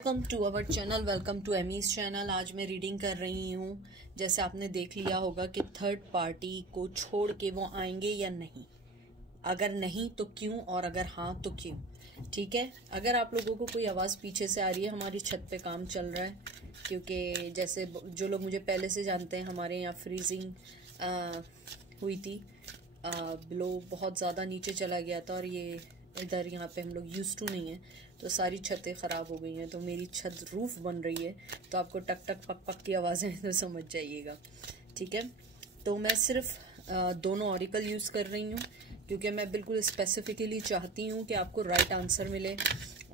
Welcome to our channel, welcome to Amy's channel. आज मैं reading कर रही हूँ। जैसे आपने देख लिया होगा कि थर्ड पार्टी को छोड़ के वो आएंगे या नहीं, अगर नहीं तो क्यों, और अगर हाँ तो क्यों। ठीक है, अगर आप लोगों को कोई आवाज़ पीछे से आ रही है, हमारी छत पे काम चल रहा है। क्योंकि जैसे जो लोग मुझे पहले से जानते हैं, हमारे यहाँ फ्रीजिंग हुई थी, बिलो बहुत ज़्यादा नीचे चला गया था और ये इधर यहाँ पे हम लोग यूज टू नहीं है, तो सारी छतें ख़राब हो गई हैं। तो मेरी छत रूफ बन रही है, तो आपको टक टक पक पक की आवाज़ें तो समझ जाइएगा। ठीक है, तो मैं सिर्फ दोनों ऑरिकल यूज़ कर रही हूँ क्योंकि मैं बिल्कुल स्पेसिफिकली चाहती हूँ कि आपको राइट आंसर मिले।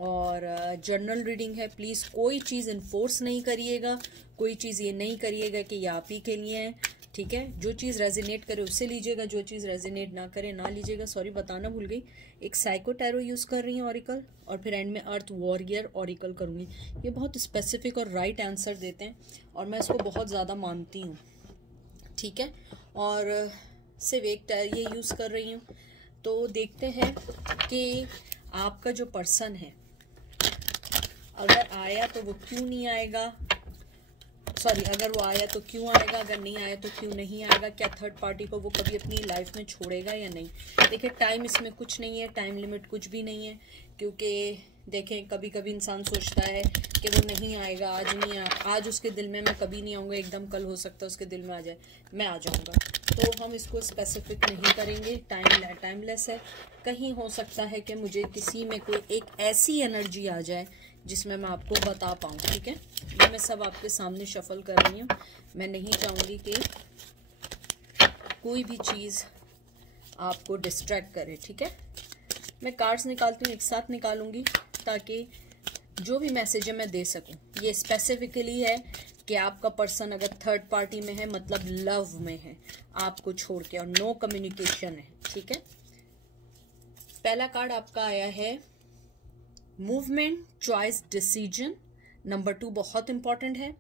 और जर्नल रीडिंग है, प्लीज़ कोई चीज़ इन्फोर्स नहीं करिएगा, कोई चीज़ ये नहीं करिएगा कि ये आप ही के लिए है। ठीक है, जो चीज़ रेजिनेट करे उससे लीजिएगा, जो चीज़ रेजिनेट ना करे ना लीजिएगा। सॉरी, बताना भूल गई, एक साइको टैरो यूज़ कर रही हूँ ऑरिकल, और फिर एंड में अर्थ वॉरियर ऑरिकल करूँगी। ये बहुत स्पेसिफिक और राइट आंसर देते हैं और मैं इसको बहुत ज़्यादा मानती हूँ। ठीक है, और सिर्फ एक टैरो ये यूज़ कर रही हूँ। तो देखते हैं कि आपका जो पर्सन है, अगर आया तो वो क्यों नहीं आएगा, सॉरी, अगर वो आया तो क्यों आएगा, अगर नहीं आया तो क्यों नहीं आएगा, क्या थर्ड पार्टी को वो कभी अपनी लाइफ में छोड़ेगा या नहीं। देखिए, टाइम इसमें कुछ नहीं है, टाइम लिमिट कुछ भी नहीं है। क्योंकि देखें, कभी कभी इंसान सोचता है कि वो नहीं आएगा, आज नहीं आज उसके दिल में मैं कभी नहीं आऊँगा, एकदम कल हो सकता है उसके दिल में आ जाए, मैं आ जाऊँगा। तो हम इसको स्पेसिफिक नहीं करेंगे, टाइमलेस है। कहीं हो सकता है कि मुझे किसी में कोई एक ऐसी एनर्जी आ जाए जिसमें मैं आपको बता पाऊँ। ठीक है, ये मैं सब आपके सामने शफल कर रही हूँ। मैं नहीं चाहूँगी कि कोई भी चीज़ आपको डिस्ट्रैक्ट करे। ठीक है, मैं कार्ड्स निकालती हूँ, एक साथ निकालूंगी ताकि जो भी मैसेज है मैं दे सकूँ। ये स्पेसिफिकली है कि आपका पर्सन अगर थर्ड पार्टी में है, मतलब लव में है आपको छोड़ के, और नो कम्युनिकेशन है। ठीक है, पहला कार्ड आपका आया है मूवमेंट, चॉइस, डिसीजन। नंबर 2 बहुत इंपॉर्टेंट है।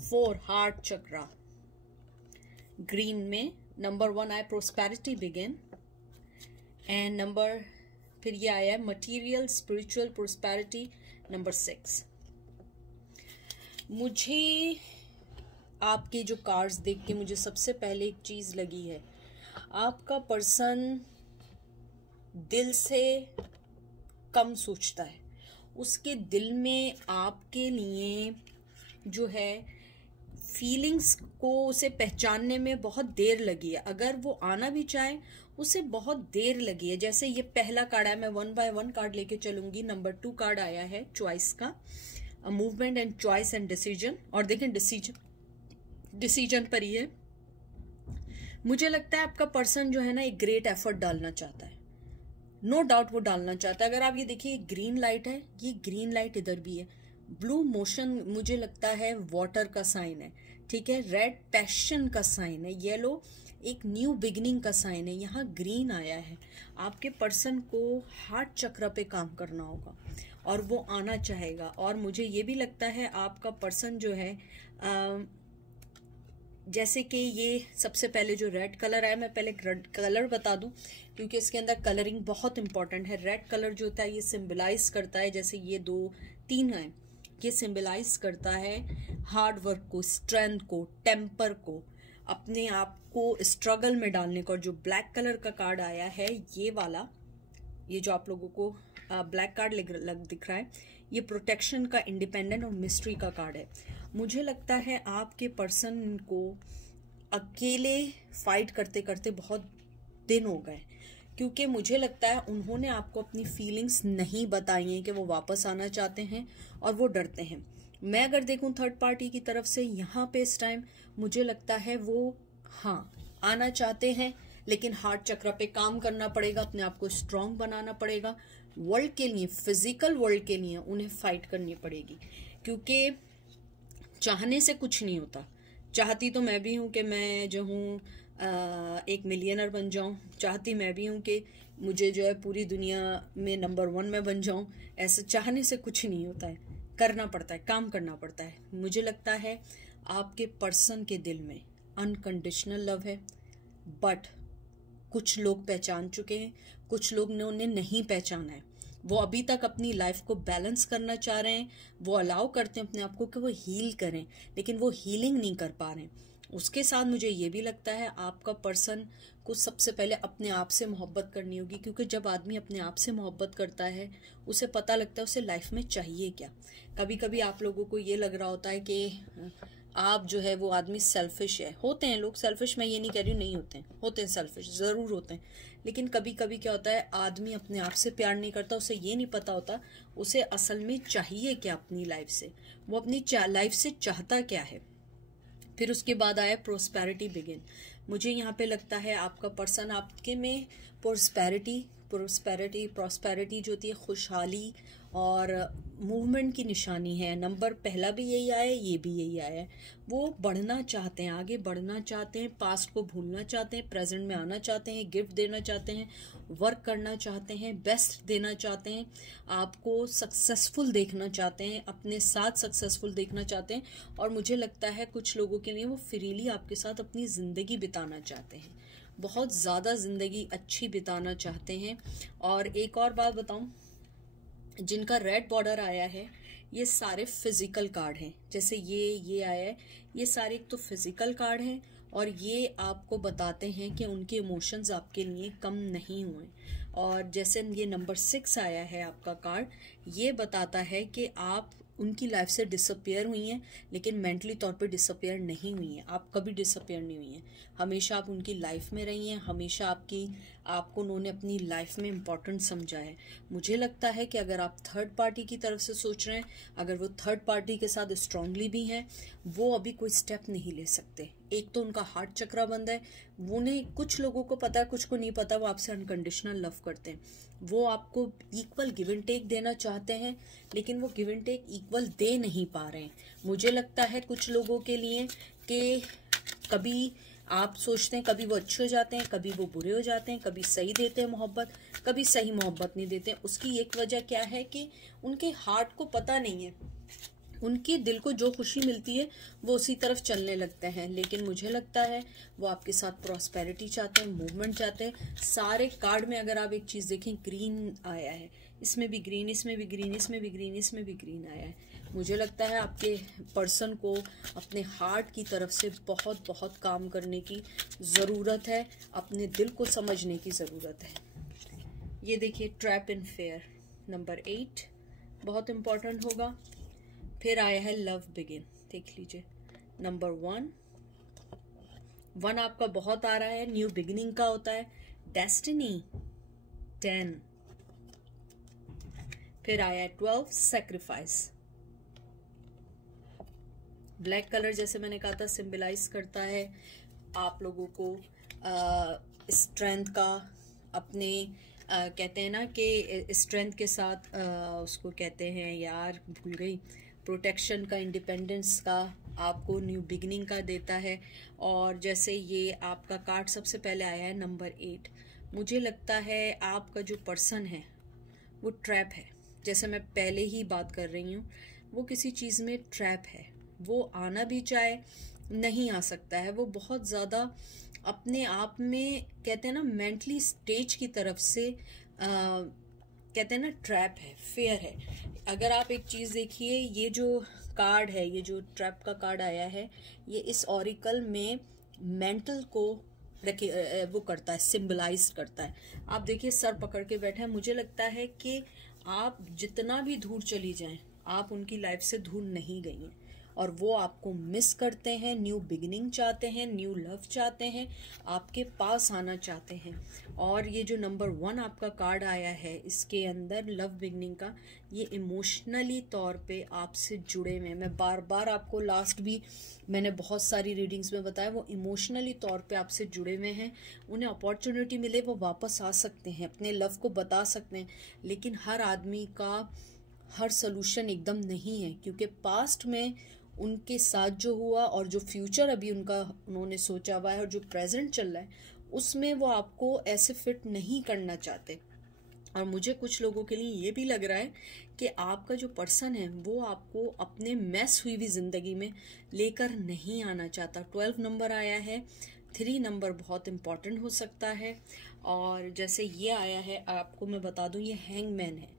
4 हार्ट चक्रा ग्रीन में। नंबर 1 आया प्रोस्पेरिटी बिगिन, एंड नंबर फिर ये आया है मटीरियल, स्पिरिचुअल, प्रोस्पेरिटी। नंबर 6। मुझे आपके जो कार्ड्स देख के मुझे सबसे पहले एक चीज लगी है, आपका पर्सन दिल से कम सोचता है। उसके दिल में आपके लिए जो है फीलिंग्स को उसे पहचानने में बहुत देर लगी है। अगर वो आना भी चाहे उसे बहुत देर लगी है। जैसे ये पहला कार्ड है, मैं 1 बाय 1 कार्ड लेके चलूंगी। नंबर 2 कार्ड आया है चॉइस का, movement and choice and decision. और देखें, डिसीजन पर ही है। मुझे लगता है आपका पर्सन जो है ना, एक ग्रेट एफर्ट डालना चाहता है, नो डाउट वो डालना चाहता है। अगर आप ये देखिए, ग्रीन लाइट है, ये ग्रीन लाइट इधर भी है। ब्लू मोशन मुझे लगता है वाटर का साइन है। ठीक है, रेड पैशन का साइन है, येलो एक न्यू बिगिनिंग का साइन है। यहाँ ग्रीन आया है। आपके पर्सन को हार्ट चक्र पे काम करना होगा और वो आना चाहेगा। और मुझे ये भी लगता है आपका पर्सन जो है जैसे कि ये सबसे पहले जो रेड कलर आया, मैं पहले रेड कलर बता दूं क्योंकि इसके अंदर कलरिंग बहुत इंपॉर्टेंट है। रेड कलर जो होता है ये सिंबलाइज करता है, जैसे ये 2 3 है, ये सिंबलाइज करता है हार्ड वर्क को, स्ट्रेंथ को, टेम्पर को, अपने आप को स्ट्रगल में डालने को। और जो ब्लैक कलर का कार्ड आया है, ये वाला, ये जो आप लोगों को ब्लैक कार्ड दिख रहा है, ये प्रोटेक्शन का, इंडिपेंडेंट और मिस्ट्री का कार्ड है। मुझे लगता है आपके पर्सन को अकेले फाइट करते करते बहुत दिन हो गए, क्योंकि मुझे लगता है उन्होंने आपको अपनी फीलिंग्स नहीं बताई हैं कि वो वापस आना चाहते हैं और वो डरते हैं। मैं अगर देखूं थर्ड पार्टी की तरफ से यहाँ पे इस टाइम, मुझे लगता है वो हाँ आना चाहते हैं, लेकिन हार्ट चक्र पे काम करना पड़ेगा, अपने आप को स्ट्रांग बनाना पड़ेगा। वर्ल्ड के लिए, फिजिकल वर्ल्ड के लिए उन्हें फाइट करनी पड़ेगी, क्योंकि चाहने से कुछ नहीं होता। चाहती तो मैं भी हूँ कि मैं जो हूँ एक मिलियनर बन जाऊँ, चाहती मैं भी हूँ कि मुझे जो है पूरी दुनिया में नंबर 1 में बन जाऊँ। ऐसा चाहने से कुछ नहीं होता है, करना पड़ता है, काम करना पड़ता है। मुझे लगता है आपके पर्सन के दिल में अनकंडीशनल लव है, बट कुछ लोग पहचान चुके हैं, कुछ लोग ने उन्हें नहीं पहचाना है। वो अभी तक अपनी लाइफ को बैलेंस करना चाह रहे हैं, वो अलाउ करते हैं अपने आप को कि वो हील करें, लेकिन वो हीलिंग नहीं कर पा रहे हैं। उसके साथ मुझे ये भी लगता है आपका पर्सन को सबसे पहले अपने आप से मोहब्बत करनी होगी, क्योंकि जब आदमी अपने आप से मोहब्बत करता है उसे पता लगता है उसे लाइफ में चाहिए क्या। कभी कभी आप लोगों को ये लग रहा होता है कि आप जो है वो आदमी सेल्फिश है। होते हैं लोग सेल्फिश, मैं ये नहीं कह रही हूँ नहीं होते हैं, होते हैं सेल्फिश, ज़रूर होते हैं। लेकिन कभी कभी क्या होता है, आदमी अपने आप से प्यार नहीं करता, उसे ये नहीं पता होता उसे असल में चाहिए क्या अपनी लाइफ से, वो अपनी लाइफ से चाहता क्या है। फिर उसके बाद आया प्रोस्पेरिटी बिगिन। मुझे यहाँ पे लगता है आपका पर्सन आपके में प्रोस्पेरिटी जो होती है खुशहाली और मूवमेंट की निशानी है। नंबर पहला भी यही आया, ये भी यही आया है। वो बढ़ना चाहते हैं, आगे बढ़ना चाहते हैं, पास्ट को भूलना चाहते हैं, प्रेजेंट में आना चाहते हैं, गिफ्ट देना चाहते हैं, वर्क करना चाहते हैं, बेस्ट देना चाहते हैं, आपको सक्सेसफुल देखना चाहते हैं, अपने साथ सक्सेसफुल देखना चाहते हैं। और मुझे लगता है कुछ लोगों के लिए वो फ्रीली आपके साथ अपनी ज़िंदगी बिताना चाहते हैं, बहुत ज़्यादा ज़िंदगी अच्छी बिताना चाहते हैं। और एक और बात बताऊं, जिनका रेड बॉर्डर आया है ये सारे फिजिकल कार्ड हैं। जैसे ये आया है, ये सारे एक तो फिजिकल कार्ड हैं और ये आपको बताते हैं कि उनके इमोशंस आपके लिए कम नहीं हुए। और जैसे ये नंबर 6 आया है आपका कार्ड, ये बताता है कि आप उनकी लाइफ से डिसअपियर हुई हैं, लेकिन मेंटली तौर पे डिसअपियर नहीं हुई हैं। आप कभी डिसअपियर नहीं हुई हैं, हमेशा आप उनकी लाइफ में रही हैं, हमेशा आपको उन्होंने अपनी लाइफ में इम्पोर्टेंट समझा है। मुझे लगता है कि अगर आप थर्ड पार्टी की तरफ से सोच रहे हैं, अगर वो थर्ड पार्टी के साथ स्ट्रांगली भी हैं, वो अभी कोई स्टेप नहीं ले सकते। एक तो उनका हार्ट चक्रा बंद है, उन्हें कुछ लोगों को पता है, कुछ को नहीं पता, वो आपसे अनकंडीशनल लव करते हैं, वो आपको इक्वल गिव एंड टेक देना चाहते हैं, लेकिन वो गिव एंड टेक इक्वल दे नहीं पा रहे हैं। मुझे लगता है कुछ लोगों के लिए कि कभी आप सोचते हैं, कभी वो अच्छे हो जाते हैं, कभी वो बुरे हो जाते हैं, कभी सही देते हैं मोहब्बत, कभी सही मोहब्बत नहीं देते हैं। उसकी एक वजह क्या है कि उनके हार्ट को पता नहीं है, उनके दिल को जो खुशी मिलती है वो उसी तरफ चलने लगते हैं। लेकिन मुझे लगता है वो आपके साथ प्रॉस्पेरिटी चाहते हैं, मूवमेंट चाहते हैं। सारे कार्ड में अगर आप एक चीज़ देखें, ग्रीन आया है, इसमें भी ग्रीन, इसमें भी ग्रीन, इसमें भी ग्रीन, इसमें भी ग्रीन आया है। मुझे लगता है आपके पर्सन को अपने हार्ट की तरफ से बहुत बहुत काम करने की ज़रूरत है, अपने दिल को समझने की ज़रूरत है। ये देखिए ट्रैप इन फेयर नंबर 8 बहुत इम्पॉर्टेंट होगा। फिर आया है लव बिगिन, देख लीजिए नंबर 1 आपका बहुत आ रहा है, न्यू बिगिनिंग का होता है। डेस्टिनी 10, फिर आया है 12 सैक्रिफाइस। ब्लैक कलर जैसे मैंने कहा था सिंबलाइज करता है आप लोगों को स्ट्रेंथ का, अपने कहते हैं ना कि स्ट्रेंथ के साथ उसको कहते हैं, यार भूल गई, प्रोटेक्शन का, इंडिपेंडेंस का, आपको न्यू बिगिनिंग का देता है। और जैसे ये आपका कार्ड सबसे पहले आया है नंबर 8, मुझे लगता है आपका जो पर्सन है वो ट्रैप है। जैसे मैं पहले ही बात कर रही हूँ, वो किसी चीज़ में ट्रैप है, वो आना भी चाहे नहीं आ सकता है। वो बहुत ज़्यादा अपने आप में कहते हैं ना मेंटली स्टेज की तरफ से कहते हैं ना ट्रैप है, फेयर है। अगर आप एक चीज़ देखिए, ये जो कार्ड है, ये जो ट्रैप का कार्ड आया है, ये इस ऑरिकल में मेंटल को वो करता है, सिंबलाइज करता है। आप देखिए सर पकड़ के बैठा है। मुझे लगता है कि आप जितना भी दूर चली जाएं, आप उनकी लाइफ से दूर नहीं गई हैं और वो आपको मिस करते हैं, न्यू बिगिनिंग चाहते हैं, न्यू लव चाहते हैं, आपके पास आना चाहते हैं। और ये जो नंबर 1 आपका कार्ड आया है, इसके अंदर लव बिगिनिंग का, ये इमोशनली तौर पे आपसे जुड़े हुए हैं। मैं बार बार आपको लास्ट भी मैंने बहुत सारी रीडिंग्स में बताया, वो इमोशनली तौर पे आपसे जुड़े हुए हैं। उन्हें अपॉर्चुनिटी मिले वो वापस आ सकते हैं, अपने लव को बता सकते हैं। लेकिन हर आदमी का हर सोल्यूशन एकदम नहीं है, क्योंकि पास्ट में उनके साथ जो हुआ और जो फ्यूचर अभी उन्होंने सोचा हुआ है और जो प्रेजेंट चल रहा है, उसमें वो आपको ऐसे फिट नहीं करना चाहते। और मुझे कुछ लोगों के लिए ये भी लग रहा है कि आपका जो पर्सन है वो आपको अपने मैस हुई हुई ज़िंदगी में लेकर नहीं आना चाहता। 12 नंबर आया है, 3 नंबर बहुत इम्पॉर्टेंट हो सकता है। और जैसे ये आया है, आपको मैं बता दूं, ये हैंगमैन है।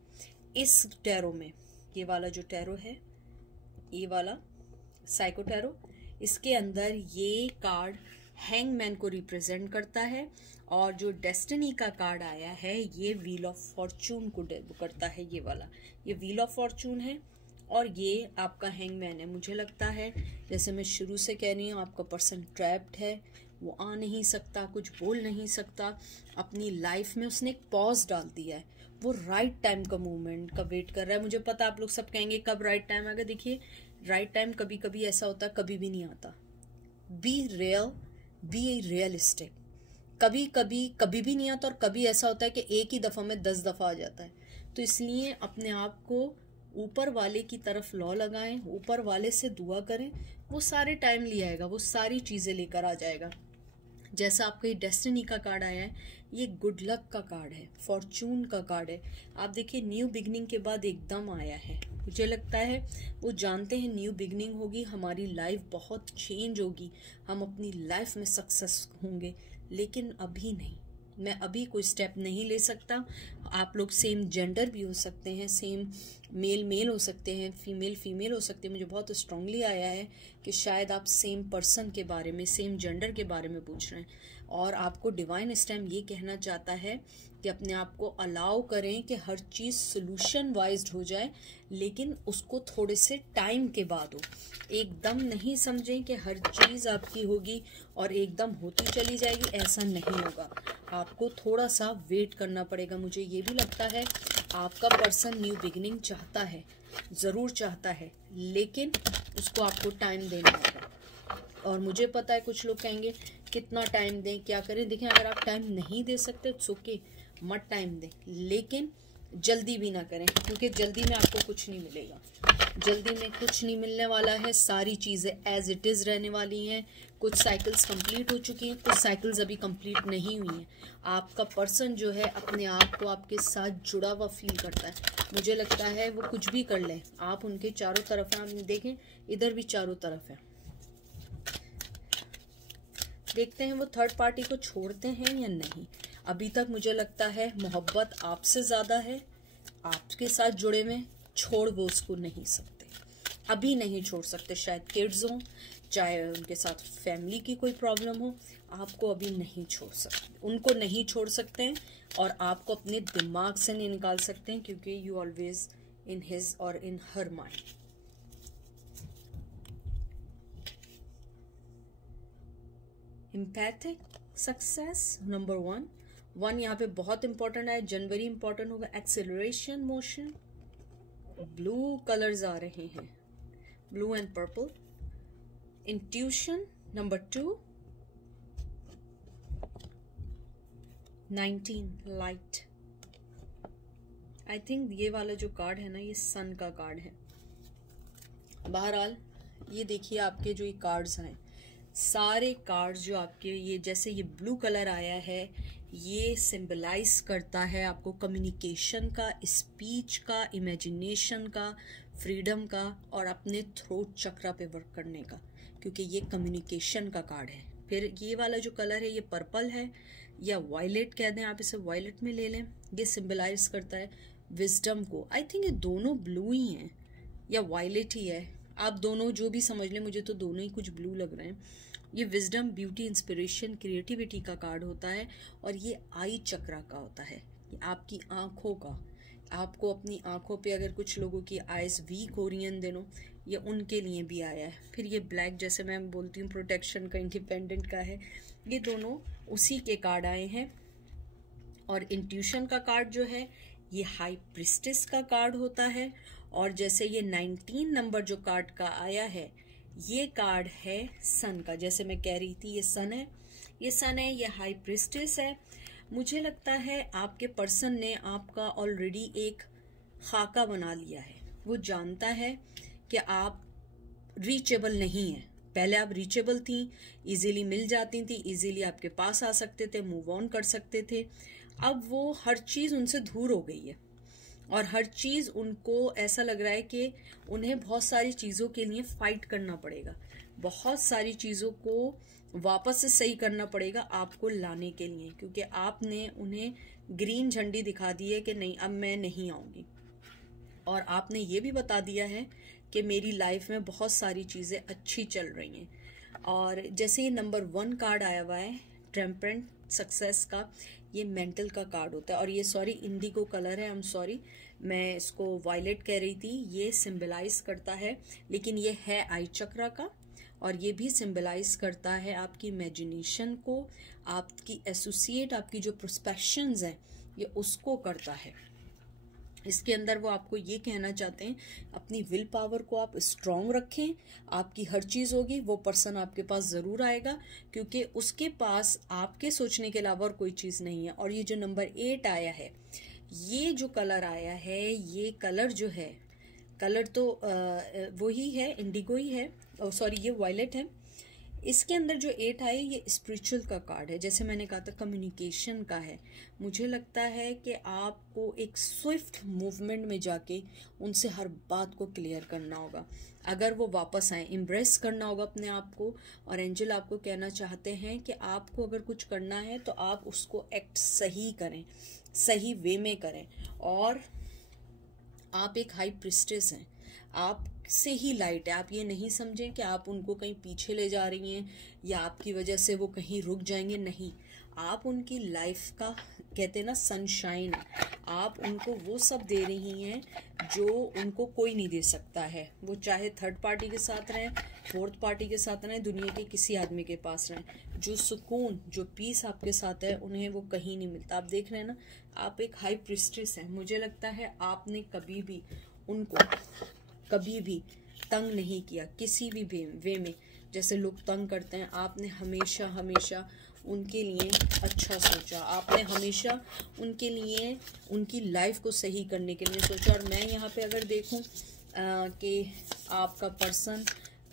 इस टैरो में, ये वाला जो टैरो है, ये वाला साइको टैरो, इसके अंदर ये कार्ड हैंगमैन को रिप्रेजेंट करता है, और जो डेस्टिनी का कार्ड आया है ये व्हील ऑफ फॉर्चून को करता है। ये वाला, ये व्हील ऑफ फॉर्चून है और ये आपका हैंगमैन है। मुझे लगता है, जैसे मैं शुरू से कह रही हूँ, आपका पर्सन ट्रैप्ड है, वो आ नहीं सकता, कुछ बोल नहीं सकता, अपनी लाइफ में उसने एक पॉज डाल दिया है, वो राइट टाइम का मूवमेंट का वेट कर रहा है। मुझे पता आप लोग सब कहेंगे कब राइट टाइम आएगा। देखिए, राइट टाइम कभी कभी ऐसा होता है, कभी भी नहीं आता। Be real, be realistic. कभी कभी कभी भी नहीं आता, और कभी ऐसा होता है कि एक ही दफा में 10 दफा आ जाता है। तो इसलिए अपने आप को ऊपर वाले की तरफ लॉ लगाएं, ऊपर वाले से दुआ करें, वो सारे टाइम ले आएगा, वो सारी चीजें लेकर आ जाएगा। जैसा आपका ये डेस्टिनी का कार्ड आया है, ये गुड लक का कार्ड है, फॉर्चून का कार्ड है। आप देखिए, न्यू बिगनिंग के बाद एकदम आया है। मुझे लगता है वो जानते हैं न्यू बिगनिंग होगी, हमारी लाइफ बहुत चेंज होगी, हम अपनी लाइफ में सक्सेस होंगे, लेकिन अभी नहीं। मैं अभी कोई स्टेप नहीं ले सकता। आप लोग सेम जेंडर भी हो सकते हैं, सेम मेल मेल हो सकते हैं, फीमेल फीमेल हो सकते हैं। मुझे बहुत स्ट्रांगली आया है कि शायद आप सेम पर्सन के बारे में, सेम जेंडर के बारे में पूछ रहे हैं, और आपको डिवाइन इस टाइम ये कहना चाहता है कि अपने आप को अलाउ करें कि हर चीज़ सोल्यूशन वाइज्ड हो जाए, लेकिन उसको थोड़े से टाइम के बाद हो। एकदम नहीं समझें कि हर चीज़ आपकी होगी और एकदम होती चली जाएगी, ऐसा नहीं होगा। आपको थोड़ा सा वेट करना पड़ेगा। मुझे ये भी लगता है आपका पर्सन न्यू बिगिनिंग चाहता है, ज़रूर चाहता है, लेकिन उसको आपको टाइम देना होगा। और मुझे पता है कुछ लोग कहेंगे कितना टाइम दें, क्या करें। देखें, अगर आप टाइम नहीं दे सकते इट्स ओके, मत टाइम दें, लेकिन जल्दी भी ना करें, क्योंकि जल्दी में आपको कुछ नहीं मिलेगा। जल्दी में कुछ नहीं मिलने वाला है। सारी चीज़ें एज इट इज़ रहने वाली हैं। कुछ साइकिल्स कंप्लीट हो चुकी हैं, कुछ साइकिल्स अभी कंप्लीट नहीं हुई हैं। आपका पर्सन जो है अपने आप को आपके साथ जुड़ा हुआ फील करता है। मुझे लगता है वो कुछ भी कर ले, आप उनके चारों तरफ हैं। आप देखें, इधर भी चारों तरफ है। देखते हैं वो थर्ड पार्टी को छोड़ते हैं या नहीं। अभी तक मुझे लगता है मोहब्बत आपसे ज़्यादा है, आपके साथ जुड़े में, छोड़ वो उसको नहीं सकते, अभी नहीं छोड़ सकते। शायद किड्स हों, चाहे उनके साथ फैमिली की कोई प्रॉब्लम हो, आपको अभी नहीं छोड़ सकते, उनको नहीं छोड़ सकते हैं, और आपको अपने दिमाग से नहीं निकाल सकते हैं, क्योंकि यू ऑलवेज इन हिज और in her mind. Empathic success number 1 यहाँ पे बहुत इंपॉर्टेंट है। जनवरी इंपॉर्टेंट होगा। एक्सेलरेशन मोशन, ब्लू कलर्स आ रहे हैं, blue and purple. Intuition number 2, 19 light. I think ये वाला जो कार्ड है ना, ये सन का कार्ड है। बहरहाल ये देखिए, आपके जो ये कार्ड्स हैं, सारे कार्ड्स जो आपके, ये जैसे ये ब्लू कलर आया है, ये सिंबलाइज करता है आपको कम्युनिकेशन का, स्पीच का, इमेजिनेशन का, फ्रीडम का, और अपने थ्रोट चक्रा पे वर्क करने का, क्योंकि ये कम्युनिकेशन का कार्ड है। फिर ये वाला जो कलर है, ये पर्पल है या वायलेट कह दें, आप इसे वायलेट में ले लें। ये सिंबलाइज करता है विजडम को। आई थिंक ये दोनों ब्लू ही हैं या वायलेट ही है, आप दोनों जो भी समझ लें, मुझे तो दोनों ही कुछ ब्लू लग रहे हैं। ये विजडम, ब्यूटी, इंस्पिरेशन, क्रिएटिविटी का कार्ड होता है, और ये आई चक्रा का होता है, ये आपकी आंखों का। आपको अपनी आंखों पे अगर कुछ लोगों की आइज वीक हो रही हैं इन दिनों, ये उनके लिए भी आया है। फिर ये ब्लैक, जैसे मैं बोलती हूँ, प्रोटेक्शन का, इंडिपेंडेंट का है। ये दोनों उसी के कार्ड आए हैं। और इंट्यूशन का कार्ड जो है, ये हाई प्रिस्टेस का कार्ड होता है। और जैसे ये 19 नंबर जो कार्ड का आया है, ये कार्ड है सन का। जैसे मैं कह रही थी, ये सन है, ये सन है, ये हाई प्रिस्टेस है। मुझे लगता है आपके पर्सन ने आपका ऑलरेडी एक खाका बना लिया है। वो जानता है कि आप रीचेबल नहीं हैं। पहले आप रीचेबल थी, इजीली मिल जाती थी, इजीली आपके पास आ सकते थे, मूव ऑन कर सकते थे। अब वो हर चीज़ उनसे दूर हो गई है, और हर चीज़ उनको ऐसा लग रहा है कि उन्हें बहुत सारी चीज़ों के लिए फाइट करना पड़ेगा, बहुत सारी चीज़ों को वापस से सही करना पड़ेगा आपको लाने के लिए, क्योंकि आपने उन्हें ग्रीन झंडी दिखा दी है कि नहीं, अब मैं नहीं आऊँगी। और आपने ये भी बता दिया है कि मेरी लाइफ में बहुत सारी चीज़ें अच्छी चल रही हैं। और जैसे ये नंबर 1 कार्ड आया हुआ है टेम्परेंट सक्सेस का, ये मेंटल का कार्ड होता है। और ये सॉरी इंडिगो कलर है, आई एम सॉरी, मैं इसको वायलेट कह रही थी। ये सिंबलाइज करता है, लेकिन ये है आई चक्रा का, और ये भी सिंबलाइज करता है आपकी इमेजिनेशन को, आपकी एसोसिएट, आपकी जो प्रोस्पेक्शंस हैं ये उसको करता है। इसके अंदर वो आपको ये कहना चाहते हैं अपनी विल पावर को आप स्ट्रांग रखें, आपकी हर चीज़ होगी, वो पर्सन आपके पास ज़रूर आएगा, क्योंकि उसके पास आपके सोचने के अलावा और कोई चीज़ नहीं है। और ये जो नंबर 8 आया है, ये जो कलर आया है, ये कलर जो है, कलर तो वही है, इंडिगो ही है, सॉरी ये वायलेट है। इसके अंदर जो 8 आए, ये स्पिरिचुअल का कार्ड है, जैसे मैंने कहा था कम्युनिकेशन का है। मुझे लगता है कि आपको एक स्विफ्ट मूवमेंट में जाके उनसे हर बात को क्लियर करना होगा। अगर वो वापस आए, एम्ब्रेस करना होगा अपने आप को। और एंजल आपको कहना चाहते हैं कि आपको अगर कुछ करना है तो आप उसको एक्ट सही करें, सही वे में करें। और आप एक हाई प्रिस्टेस हैं, आप से ही लाइट है। आप ये नहीं समझें कि आप उनको कहीं पीछे ले जा रही हैं या आपकी वजह से वो कहीं रुक जाएंगे, नहीं। आप उनकी लाइफ का, कहते हैं ना, सनशाइन है। आप उनको वो सब दे रही हैं जो उनको कोई नहीं दे सकता है। वो चाहे थर्ड पार्टी के साथ रहें, फोर्थ पार्टी के साथ रहें, दुनिया के किसी आदमी के पास रहें, जो सुकून, जो पीस आपके साथ है, उन्हें वो कहीं नहीं मिलता। आप देख रहे हैं ना, आप एक हाई प्रिस्टेस हैं। मुझे लगता है आपने कभी भी उनको कभी भी तंग नहीं किया किसी भी वे में, जैसे लोग तंग करते हैं। आपने हमेशा हमेशा उनके लिए अच्छा सोचा, आपने हमेशा उनके लिए उनकी लाइफ को सही करने के लिए सोचा। और मैं यहाँ पे अगर देखूँ कि आपका पर्सन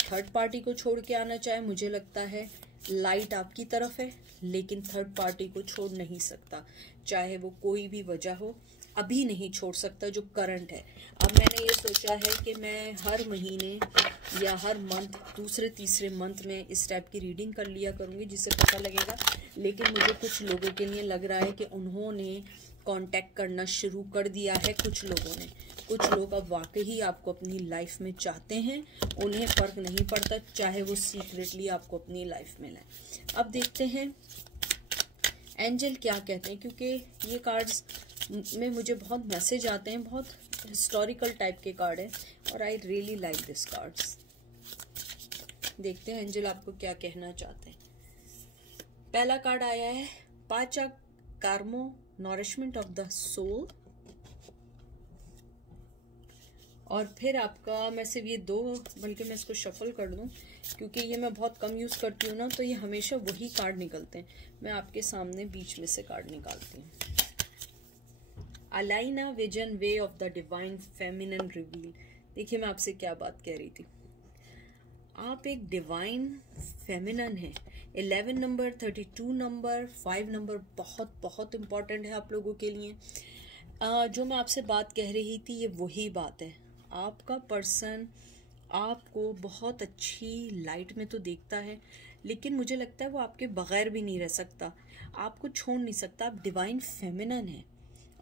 थर्ड पार्टी को छोड़ के आना चाहे, मुझे लगता है लाइट आपकी तरफ है, लेकिन थर्ड पार्टी को छोड़ नहीं सकता, चाहे वो कोई भी वजह हो, अभी नहीं छोड़ सकता जो करंट है। अब मैंने ये सोचा है कि मैं हर महीने या हर मंथ, दूसरे तीसरे मंथ में इस टाइप की रीडिंग कर लिया करूँगी, जिससे पता लगेगा। लेकिन मुझे कुछ लोगों के लिए लग रहा है कि उन्होंने कांटेक्ट करना शुरू कर दिया है। कुछ लोगों ने, कुछ लोग अब वाकई आपको अपनी लाइफ में चाहते हैं, उन्हें फ़र्क नहीं पड़ता चाहे वो सीक्रेटली आपको अपनी लाइफ में लाए। अब देखते हैं एंजल क्या कहते हैं, क्योंकि ये कार्ड्स में मुझे बहुत मैसेज आते हैं, बहुत हिस्टोरिकल टाइप के कार्ड है, और I really like this cards. देखते हैं एंजल आपको क्या कहना चाहते हैं। पहला कार्ड आया है पाचा कार्मो, नॉरिशमेंट ऑफ द सोल। और फिर आपका, मैं सिर्फ ये दो, बल्कि मैं इसको शफल कर दूं क्योंकि ये मैं बहुत कम यूज़ करती हूँ ना, तो ये हमेशा वही कार्ड निकलते हैं। मैं आपके सामने बीच में से कार्ड निकालती हूँ। Alaina vision way of the divine feminine reveal. देखिए मैं आपसे क्या बात कह रही थी, आप एक डिवाइन फेमिनिन है। 11 नंबर, 32 नंबर, 5 नंबर बहुत बहुत इम्पॉर्टेंट है आप लोगों के लिए। जो मैं आपसे बात कह रही थी, ये वही बात है। आपका पर्सन आपको बहुत अच्छी लाइट में तो देखता है, लेकिन मुझे लगता है वो आपके बगैर भी नहीं रह सकता, आपको छोड़ नहीं सकता। आप डिवाइन फेमिनिन हैं,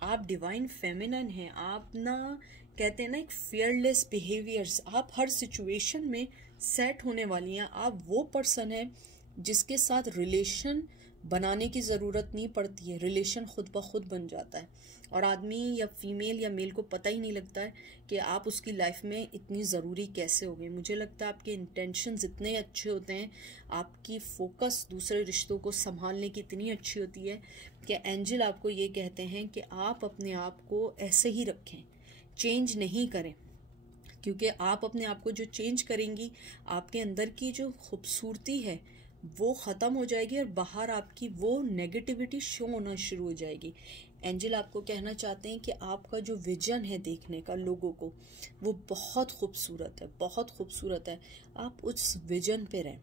आप डिवाइन फेमिनिन हैं। आप ना, कहते हैं ना, एक फियरलेस बिहेवियर्स, आप हर सिचुएशन में सेट होने वाली हैं। आप वो पर्सन है जिसके साथ रिलेशन बनाने की ज़रूरत नहीं पड़ती है, रिलेशन खुद ब खुद बन जाता है। और आदमी या फीमेल या मेल को पता ही नहीं लगता है कि आप उसकी लाइफ में इतनी ज़रूरी कैसे हो गए। मुझे लगता है आपके इंटेंशंस इतने अच्छे होते हैं, आपकी फोकस दूसरे रिश्तों को संभालने की इतनी अच्छी होती है कि एंजल आपको ये कहते हैं कि आप अपने आप को ऐसे ही रखें, चेंज नहीं करें, क्योंकि आप अपने आप को जो चेंज करेंगी, आपके अंदर की जो खूबसूरती है वो ख़त्म हो जाएगी और बाहर आपकी वो नेगेटिविटी शो होना शुरू हो जाएगी। एंजल आपको कहना चाहते हैं कि आपका जो विजन है देखने का लोगों को, वो बहुत खूबसूरत है, बहुत खूबसूरत है। आप उस विजन पे रहें,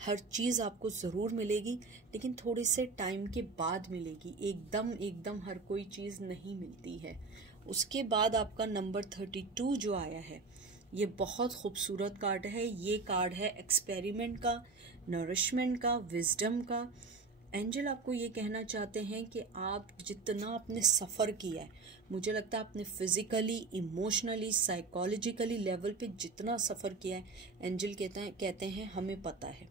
हर चीज़ आपको ज़रूर मिलेगी, लेकिन थोड़े से टाइम के बाद मिलेगी। एकदम हर कोई चीज़ नहीं मिलती है। उसके बाद आपका नंबर 32 जो आया है, ये बहुत खूबसूरत कार्ड है। ये कार्ड है एक्सपेरिमेंट का, नरिशमेंट का, विजडम का, एंजल आपको ये कहना चाहते हैं कि आप जितना आपने सफ़र किया है, मुझे लगता है आपने फिज़िकली, इमोशनली, साइकोलॉजिकली लेवल पे जितना सफ़र किया है, एंजल कहते हैं हमें पता है।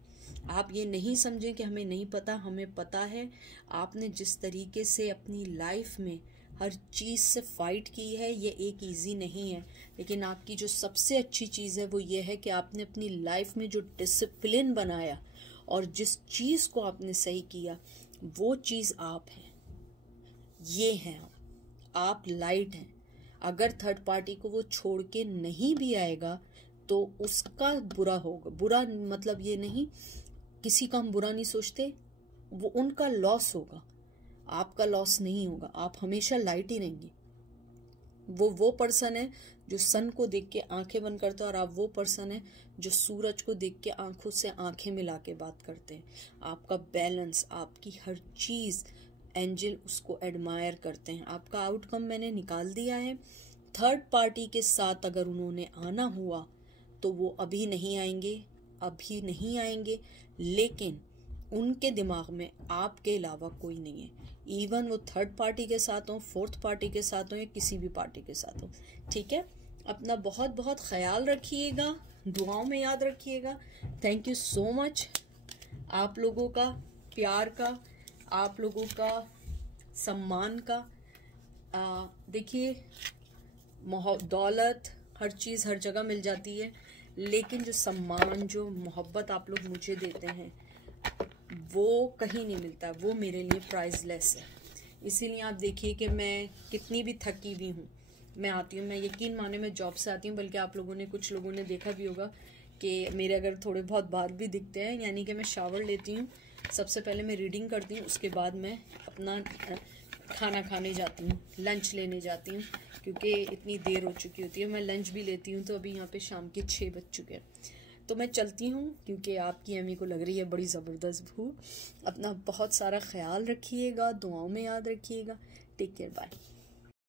आप ये नहीं समझें कि हमें नहीं पता, हमें पता है। आपने जिस तरीके से अपनी लाइफ में हर चीज़ से फाइट की है, ये एक इजी नहीं है, लेकिन आपकी जो सबसे अच्छी चीज़ है वो ये है कि आपने अपनी लाइफ में जो डिसिप्लिन बनाया और जिस चीज़ को आपने सही किया, वो चीज़ आप हैं, ये हैं आप लाइट हैं। अगर थर्ड पार्टी को वो छोड़ के नहीं भी आएगा तो उसका बुरा होगा। बुरा मतलब ये नहीं, किसी का हम बुरा नहीं सोचते, वो उनका लॉस होगा, आपका लॉस नहीं होगा। आप हमेशा लाइट ही रहेंगे। वो पर्सन है जो सन को देख के आंखें बंद करता है, और आप वो पर्सन है जो सूरज को देख के आंखों से आंखें मिला के बात करते हैं। आपका बैलेंस, आपकी हर चीज़, एंजल उसको एडमायर करते हैं। आपका आउटकम मैंने निकाल दिया है। थर्ड पार्टी के साथ अगर उन्होंने आना हुआ तो वो अभी नहीं आएंगे, लेकिन उनके दिमाग में आपके अलावा कोई नहीं है। इवन वो थर्ड पार्टी के साथ हो, फोर्थ पार्टी के साथ हो, या किसी भी पार्टी के साथ हो। ठीक है, अपना बहुत बहुत ख्याल रखिएगा, दुआओं में याद रखिएगा। थैंक यू सो मच आप लोगों का प्यार का, आप लोगों का सम्मान का। देखिए, दौलत हर चीज़ हर जगह मिल जाती है, लेकिन जो सम्मान, जो मोहब्बत आप लोग मुझे देते हैं वो कहीं नहीं मिलता, वो मेरे लिए प्राइसलेस है। इसीलिए आप देखिए कि मैं कितनी भी थकी हुई हूँ, मैं आती हूँ, मैं यकीन माने मैं जॉब से आती हूँ, बल्कि आप लोगों ने, कुछ लोगों ने देखा भी होगा कि मेरे अगर थोड़े बहुत बाल भी दिखते हैं, यानी कि मैं शावर लेती हूँ, सबसे पहले मैं रीडिंग करती हूँ, उसके बाद मैं अपना खाना खाने जाती हूँ, लंच लेने जाती हूँ, क्योंकि इतनी देर हो चुकी होती है। मैं लंच भी लेती हूँ, तो अभी यहाँ पे शाम के 6 बज चुके हैं, तो मैं चलती हूँ, क्योंकि आपकी अम्मी को लग रही है बड़ी ज़बरदस्त भूख। अपना बहुत सारा ख्याल रखिएगा, दुआओं में याद रखिएगा। Take care, bye.